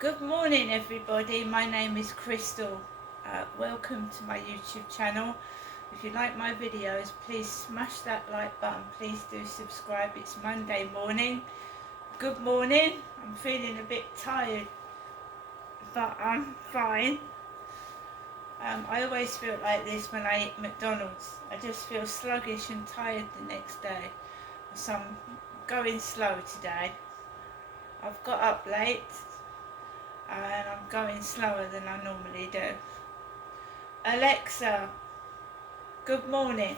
Good morning, everybody. My name is Crystal. Welcome to my YouTube channel. If you like my videos, please smash that like button. Please do subscribe. It's Monday morning. Good morning. I'm feeling a bit tired, but I'm fine. I always feel like this when I eat McDonald's. I just feel sluggish and tired the next day. So I'm going slow today. I've got up late and I'm going slower than I normally do. Alexa, good morning.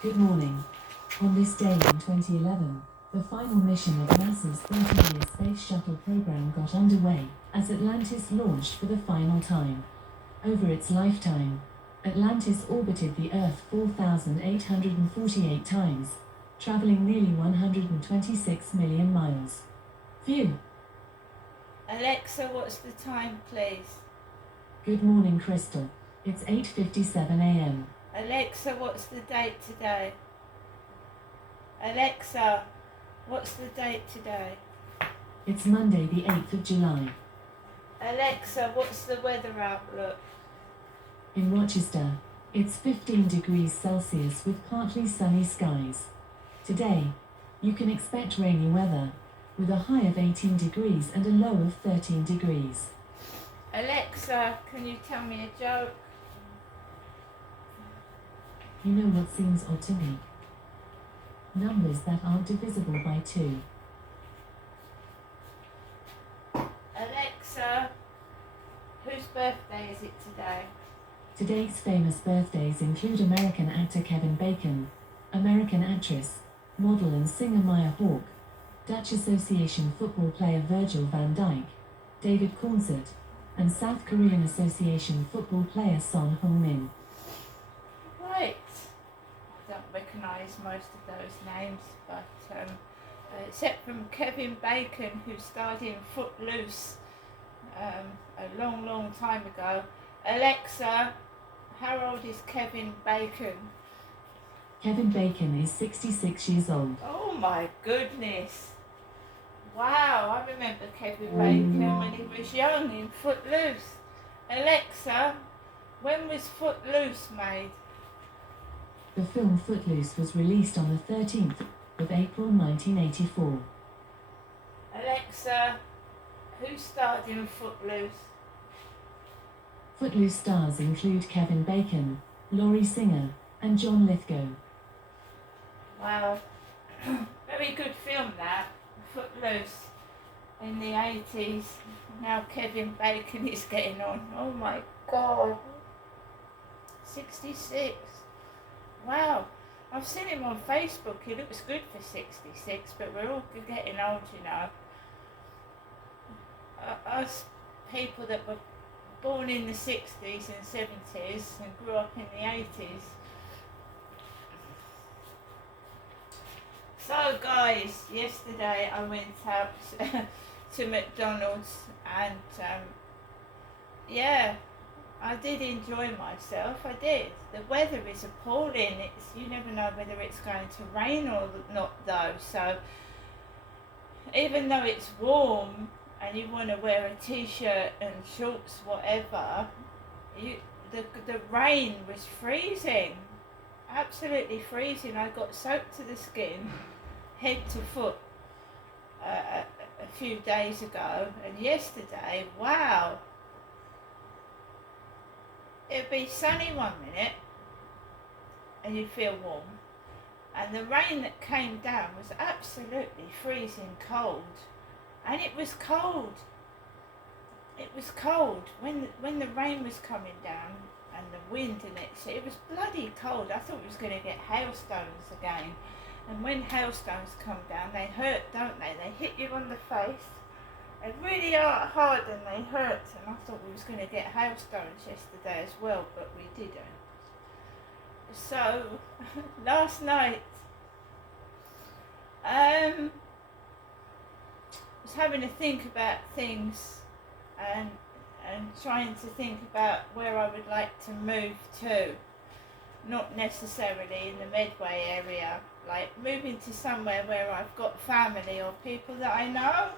Good morning. On this day in 2011, the final mission of NASA's 30-year Space Shuttle program got underway as Atlantis launched for the final time. Over its lifetime, Atlantis orbited the Earth 4,848 times, traveling nearly 126 million miles. Phew! Alexa, what's the time, please? Good morning, Crystal. It's 8:57 a.m. Alexa, what's the date today? Alexa, what's the date today? It's Monday, the 8th of July. Alexa, what's the weather outlook? In Rochester, it's 15 degrees Celsius with partly sunny skies. Today, you can expect rainy weather, with a high of 18 degrees and a low of 13 degrees. Alexa, can you tell me a joke? You know what seems odd to me? Numbers that aren't divisible by 2. Alexa, whose birthday is it today? Today's famous birthdays include American actor Kevin Bacon, American actress, model and singer Maya Hawke, Dutch Association football player Virgil van Dijk, David Cornsett, and South Korean Association football player Son Heung-min. Right. I don't recognise most of those names, but except from Kevin Bacon, who starred in Footloose a long time ago. Alexa, how old is Kevin Bacon? Kevin Bacon is 66 years old. Oh my goodness. Wow, I remember Kevin Bacon when he was young in Footloose. Alexa, when was Footloose made? The film Footloose was released on the 13th of April 1984. Alexa, who starred in Footloose? Footloose stars include Kevin Bacon, Laurie Singer, and John Lithgow. Wow, very good film that, Footloose, in the 80s. Now Kevin Bacon is getting on. Oh my God, 66. Wow, I've seen him on Facebook. He looks good for 66, but we're all getting old, you know. Us people that were born in the 60s and 70s and grew up in the 80s. So guys, yesterday I went out to McDonald's and yeah, I did enjoy myself. I did. The weather is appalling. You never know whether it's going to rain or not though. So even though it's warm and you want to wear a t-shirt and shorts, whatever, the rain was freezing. Absolutely freezing. I got soaked to the skin, head to foot, a few days ago, and yesterday, wow. It'd be sunny one minute and you'd feel warm, and the rain that came down was absolutely freezing cold. And it was cold. It was cold when the rain was coming down and the wind and it was bloody cold. I thought we was going to get hailstones again. And when hailstones come down, they hurt, don't they? They hit you on the face. They really are hard and they hurt. And I thought we was going to get hailstones yesterday as well, but we didn't. So last night, was having to think about things and trying to think about where I would like to move to. Not necessarily in the Medway area, like moving to somewhere where I've got family or people that I know.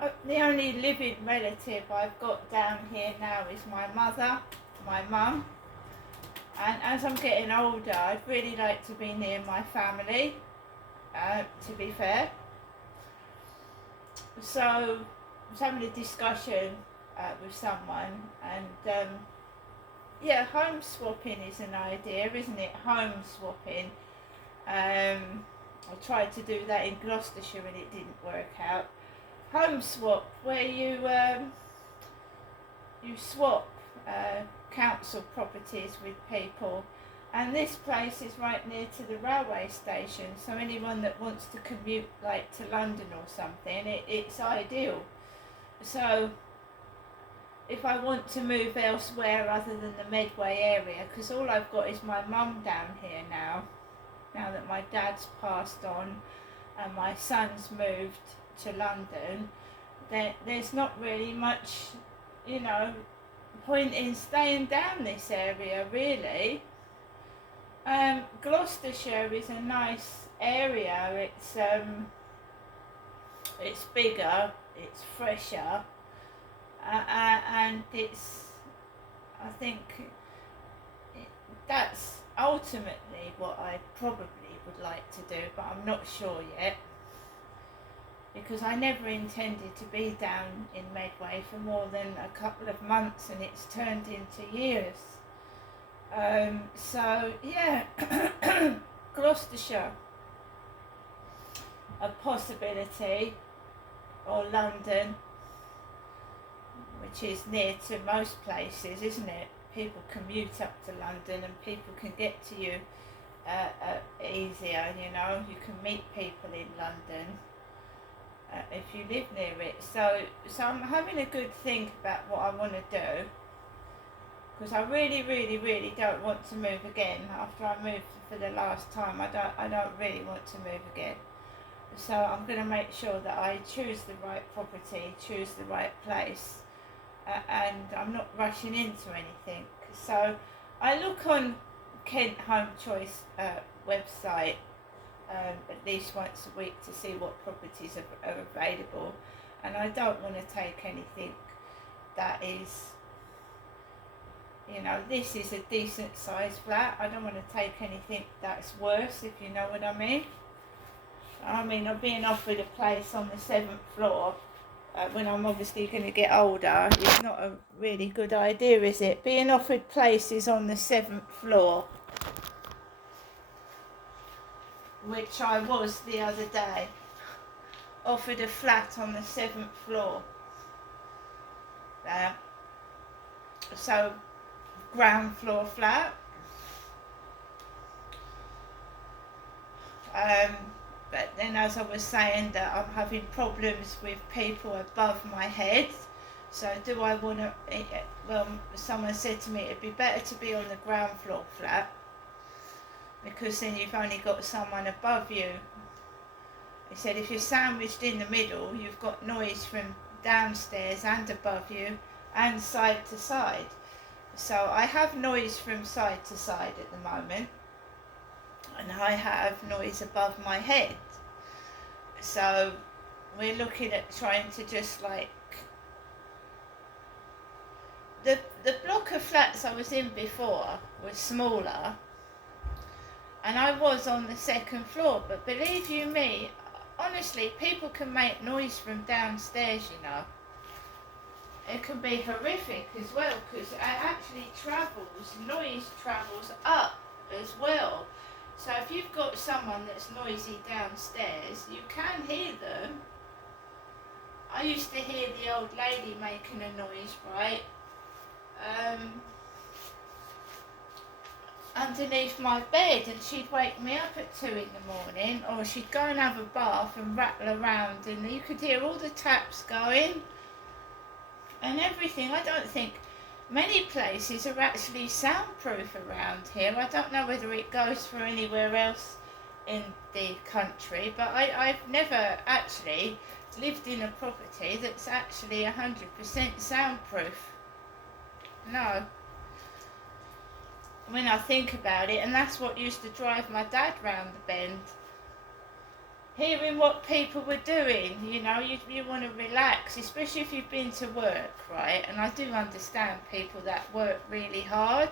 The only living relative I've got down here now is my mother, my mum. And as I'm getting older, I'd really like to be near my family, to be fair. So I was having a discussion with someone, and yeah, home swapping is an idea, isn't it? Home swapping. I tried to do that in Gloucestershire and it didn't work out. Home swap, where you swap council properties with people, and this place is right near to the railway station, so anyone that wants to commute like to London or something, it's ideal. So if I want to move elsewhere other than the Medway area, because all I've got is my mum down here now that my dad's passed on and my son's moved to London, there's not really much, point in staying down this area, really. Gloucestershire is a nice area. It's bigger, it's fresher, and I think that's ultimately what I probably would like to do, but I'm not sure yet, because I never intended to be down in Medway for more than a couple of months, and it's turned into years. So yeah, Gloucestershire, a possibility, or London, which is near to most places, isn't it? People commute up to London and people can get to you easier, you can meet people in London if you live near it. So I'm having a good think about what I want to do, because I really, really, really don't want to move again. After I moved for the last time, I don't really want to move again. So I'm going to make sure that I choose the right property, choose the right place, and I'm not rushing into anything. So I look on Kent Home Choice website at least once a week to see what properties are available, and I don't want to take anything that is, this is a decent sized flat. I don't want to take anything that's worse, if you know what I mean. I'm being offered a place on the 7th floor when I'm obviously going to get older. It's not a really good idea, is it? Being offered places on the 7th floor, which I was the other day, offered a flat on the 7th floor. So, ground floor flat. But then, as I was saying, that I'm having problems with people above my head. So do I want to, well, someone said to me it'd be better to be on the ground floor flat, because then you've only got someone above you. He said if you're sandwiched in the middle, you've got noise from downstairs and above you and side to side. So I have noise from side to side at the moment, and I have noise above my head. So we're looking at trying to just like, the block of flats I was in before was smaller, and I was on the 2nd floor, but believe you me, honestly, people can make noise from downstairs, It can be horrific as well, because it actually noise travels up as well. So if you've got someone that's noisy downstairs, you can hear them. I used to hear the old lady making a noise, right? Underneath my bed, and she'd wake me up at 2 in the morning, or she'd go and have a bath and rattle around, and you could hear all the taps going and everything. I don't think many places are actually soundproof around here. I don't know whether it goes for anywhere else in the country, but I've never actually lived in a property that's actually 100% soundproof. No. When I think about it, and that's what used to drive my dad round the bend. hearing what people were doing, you know, you want to relax, especially if you've been to work, right? And I do understand people that work really hard,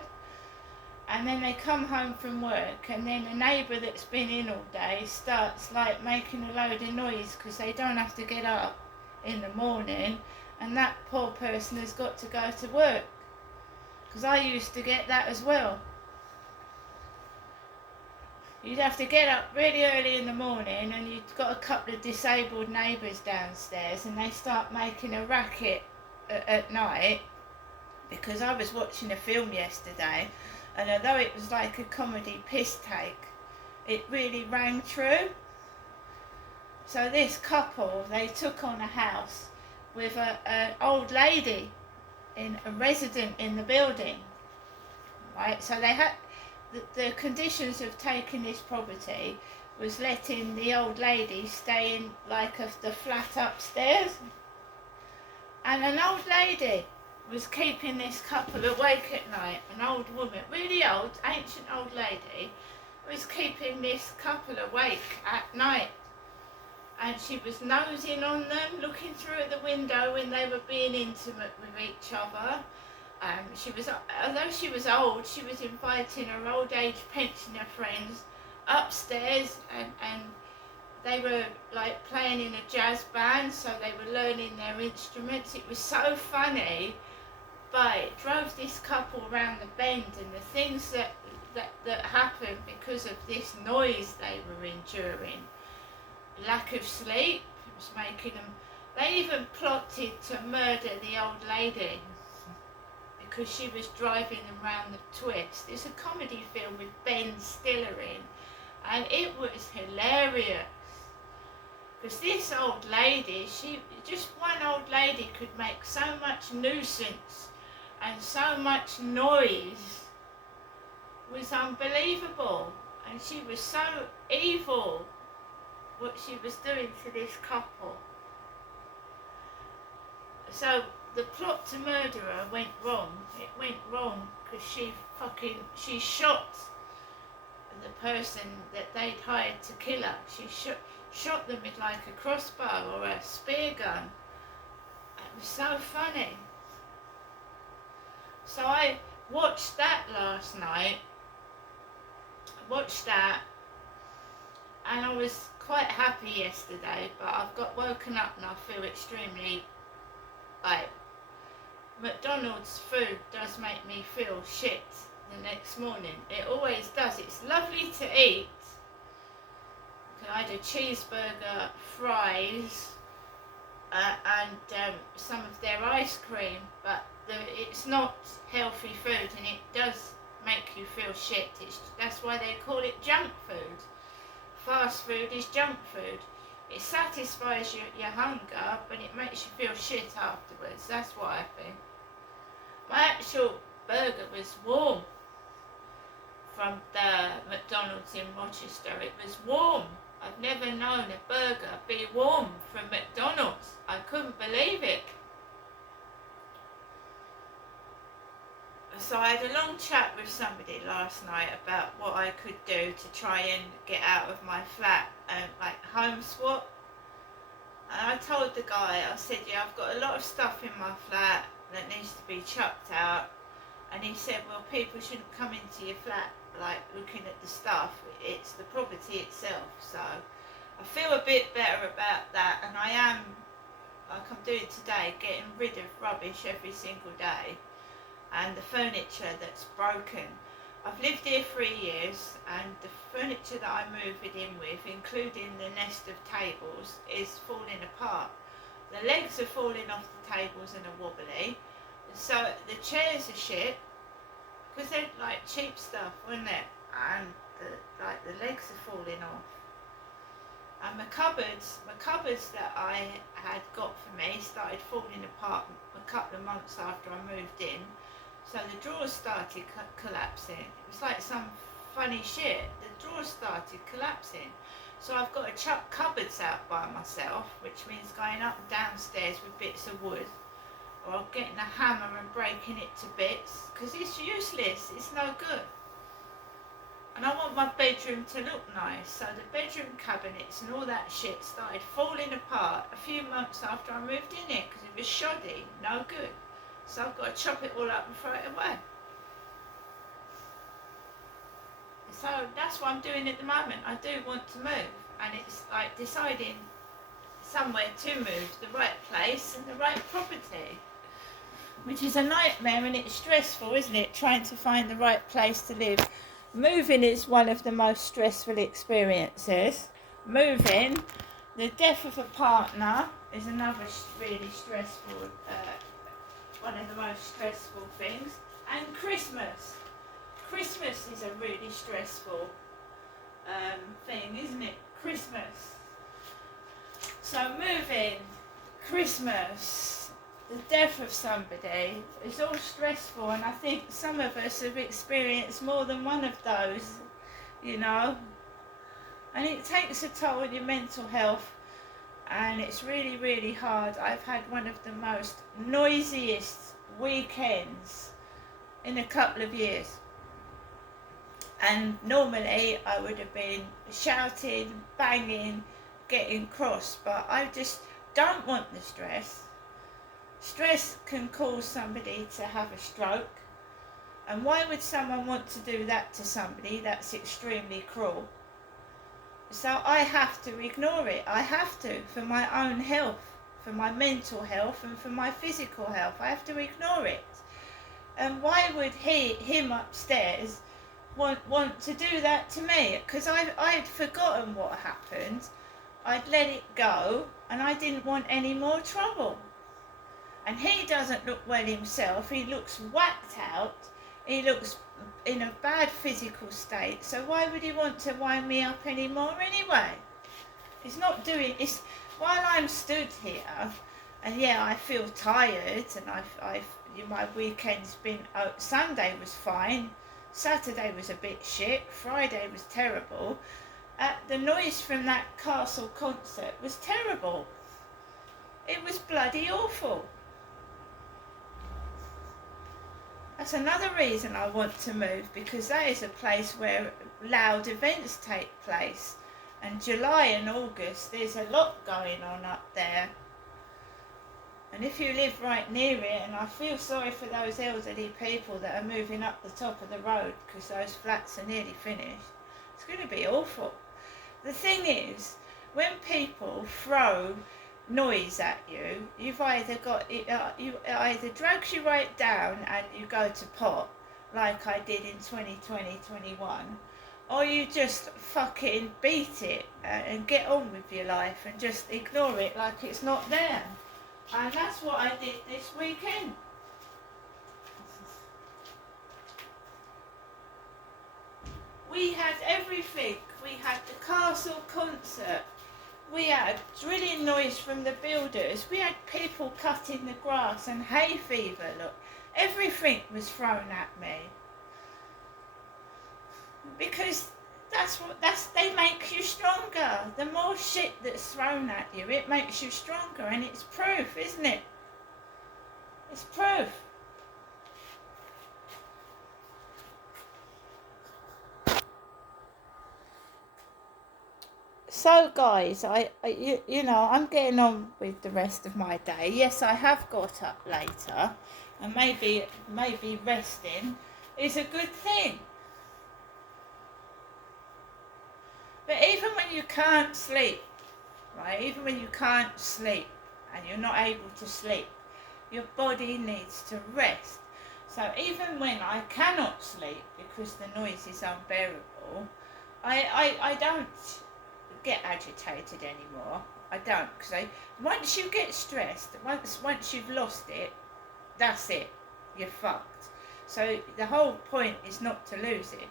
and then they come home from work, and then a neighbour that's been in all day starts like making a load of noise because they don't have to get up in the morning, and that poor person has got to go to work. Because I used to get that as well. You'd have to get up really early in the morning, and you've got a couple of disabled neighbours downstairs, and they start making a racket at night. Because I was watching a film yesterday, and although it was like a comedy piss take, it really rang true. So this couple, they took on a house with an old lady, a resident in the building, right? So they had the conditions of taking this property was letting the old lady stay in like the flat upstairs, and an old lady was keeping this couple awake at night. An old woman, really old, ancient old lady, was keeping this couple awake at night, and she was nosing on them, looking through the window when they were being intimate with each other. She was, although she was old, she was inviting her old age pensioner friends upstairs, and they were like playing in a jazz band, so they were learning their instruments. It was so funny, but it drove this couple around the bend, and the things that happened because of this noise they were enduring. Lack of sleep was making them. They even plotted to murder the old lady because she was driving them round the twist. It's a comedy film with Ben Stiller in, and it was hilarious. Because this old lady, just one old lady could make so much nuisance and so much noise. It was unbelievable, and she was so evil what she was doing to this couple. So the plot to murder her went wrong. It went wrong because she shot the person that they'd hired to kill her. She shot them with like a crossbow or a spear gun. It was so funny. So I watched that last night. I watched that, and I was quite happy yesterday, but I've got woken up and I feel extremely like McDonald's food does make me feel shit the next morning. It always does. It's lovely to eat. I had a cheeseburger, fries, and some of their ice cream, but it's not healthy food, and it does make you feel shit. That's why they call it junk food. Fast food is junk food. It satisfies your hunger, but it makes you feel shit afterwards. That's what I think. My actual burger was warm from the McDonald's in Rochester. It was warm. I've never known a burger be warm from McDonald's. I couldn't believe it. So I had a long chat with somebody last night about what I could do to try and get out of my flat and like home swap. And I told the guy, I said, yeah, I've got a lot of stuff in my flat that needs to be chucked out. And he said, well, people shouldn't come into your flat like looking at the stuff. It's the property itself. So I feel a bit better about that, and I am, like I'm doing today, getting rid of rubbish every single day. And the furniture that's broken. I've lived here 3 years, and the furniture that I move it in with, including the nest of tables, is falling apart. The legs are falling off the tables and are wobbly. So the chairs are shit, because they're like cheap stuff, weren't they? And the legs are falling off. And my cupboards that I had got for me started falling apart a couple of months after I moved in. So the drawers started collapsing. It was like some funny shit. The drawers started collapsing. So I've got to chuck cupboards out by myself, which means going up and downstairs with bits of wood, or getting a hammer and breaking it to bits, because it's useless. It's no good. And I want my bedroom to look nice. So the bedroom cabinets and all that shit started falling apart a few months after I moved in here because it was shoddy, no good. So I've got to chop it all up and throw it away. So that's what I'm doing at the moment. I do want to move, and it's like deciding somewhere to move, the right place and the right property, which is a nightmare, and it's stressful, isn't it, trying to find the right place to live. Moving is one of the most stressful experiences. Moving, the death of a partner is another really stressful, one of the most stressful things. And Christmas. Christmas is a really stressful thing, isn't it? Christmas. So moving, Christmas, the death of somebody, it's all stressful, and I think some of us have experienced more than one of those, you know, and it takes a toll on your mental health, and it's really, really hard. I've had one of the most noisiest weekends in a couple of years, and normally I would have been shouting, banging, getting cross, but I just don't want the stress. Stress can cause somebody to have a stroke, and why would someone want to do that to somebody? That's extremely cruel. So I have to ignore it. I have to, for my own health, for my mental health and for my physical health. I have to ignore it. And why would him upstairs want to do that to me? Because I'd forgotten what happened. I'd let it go, and I didn't want any more trouble. And he doesn't look well himself. He looks whacked out. He looks in a bad physical state. So why would he want to wind me up anymore anyway? He's not doing it. While I'm stood here, and yeah, I feel tired, and my weekend's been. Sunday was fine. Saturday was a bit shit. Friday was terrible. The noise from that Castle concert was terrible. It was bloody awful. That's another reason I want to move, because that is a place where loud events take place. And July and August, there's a lot going on up there. And if you live right near it, and I feel sorry for those elderly people that are moving up the top of the road because those flats are nearly finished, it's going to be awful. The thing is, when people throw noise at you, you've either got it, it either drags you right down and you go to pot, like I did in 2020-21, or you just fucking beat it and get on with your life and just ignore it like it's not there. And that's what I did this weekend. We had everything. We had the Castle concert. We had drilling noise from the builders. We had people cutting the grass and hay fever, look. Everything was thrown at me. Because they make you stronger. The more shit that's thrown at you, it makes you stronger, and it's proof, isn't it? It's proof. So guys, I'm getting on with the rest of my day. Yes, I have got up later, and maybe resting is a good thing. But even when you can't sleep, right? Even when you can't sleep and you're not able to sleep, your body needs to rest. So even when I cannot sleep because the noise is unbearable, I don't get agitated anymore. I don't, because once you get stressed, once you've lost it, that's it. You're fucked. So the whole point is not to lose it.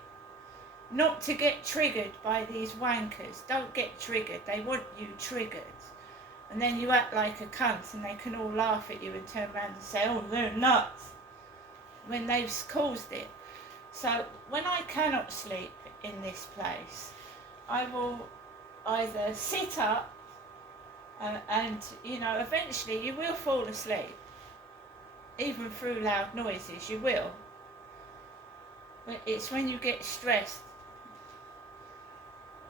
Not to get triggered by these wankers. Don't get triggered. They want you triggered. And then you act like a cunt, and they can all laugh at you and turn around and say, oh, they're nuts, when they've caused it. So when I cannot sleep in this place, I will either sit up and eventually you will fall asleep. Even through loud noises, you will. But it's when you get stressed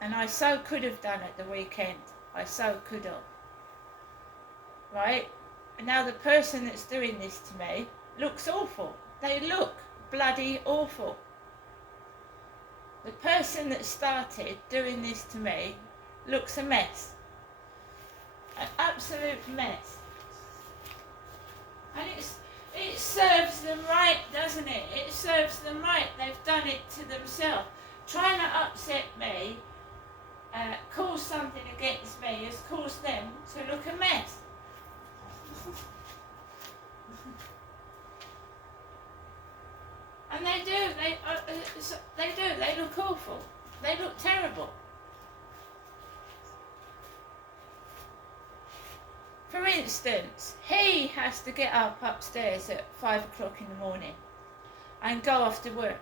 And I so could have done at the weekend. I so could have. Right? And now the person that's doing this to me looks awful. They look bloody awful. The person that started doing this to me looks a mess. An absolute mess. And it serves them right, doesn't it? It serves them right. They've done it to themselves. Trying to upset me, cause something against me, has caused them to look a mess. And they do. They look awful. They look terrible. For instance, he has to get up upstairs at 5 o'clock in the morning and go off to work.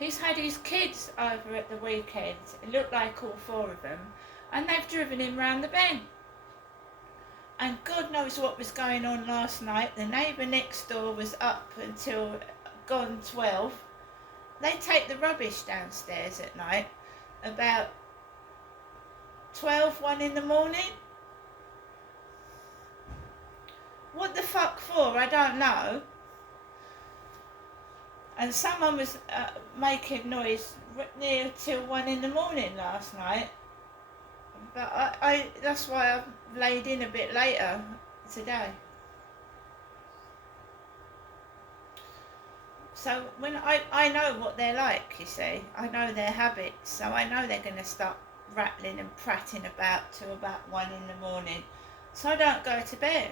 He's had his kids over at the weekend, it looked like all 4 of them, and they've driven him round the bend. And God knows what was going on last night. The neighbour next door was up until gone 12. They take the rubbish downstairs at night about 1 in the morning. What the fuck for? I don't know. And someone was making noise near till 1 in the morning last night. But I that's why I've laid in a bit later today. So when I know what they're like, you see. I know their habits, so I know they're going to start rattling and prattling about till about 1 in the morning. So I don't go to bed.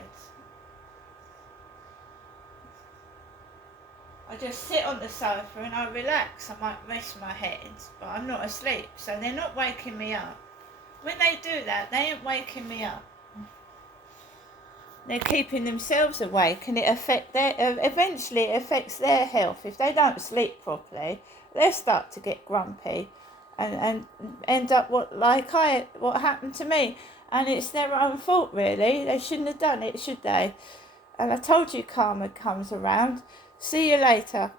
I just sit on the sofa and I relax. I might rest my head, but I'm not asleep, so they're not waking me up. When they do that, they ain't waking me up. They're keeping themselves awake, and eventually it affects their health. If they don't sleep properly, they start to get grumpy, and end up what happened to me. And it's their own fault, really. They shouldn't have done it, should they? And I told you karma comes around. See you later.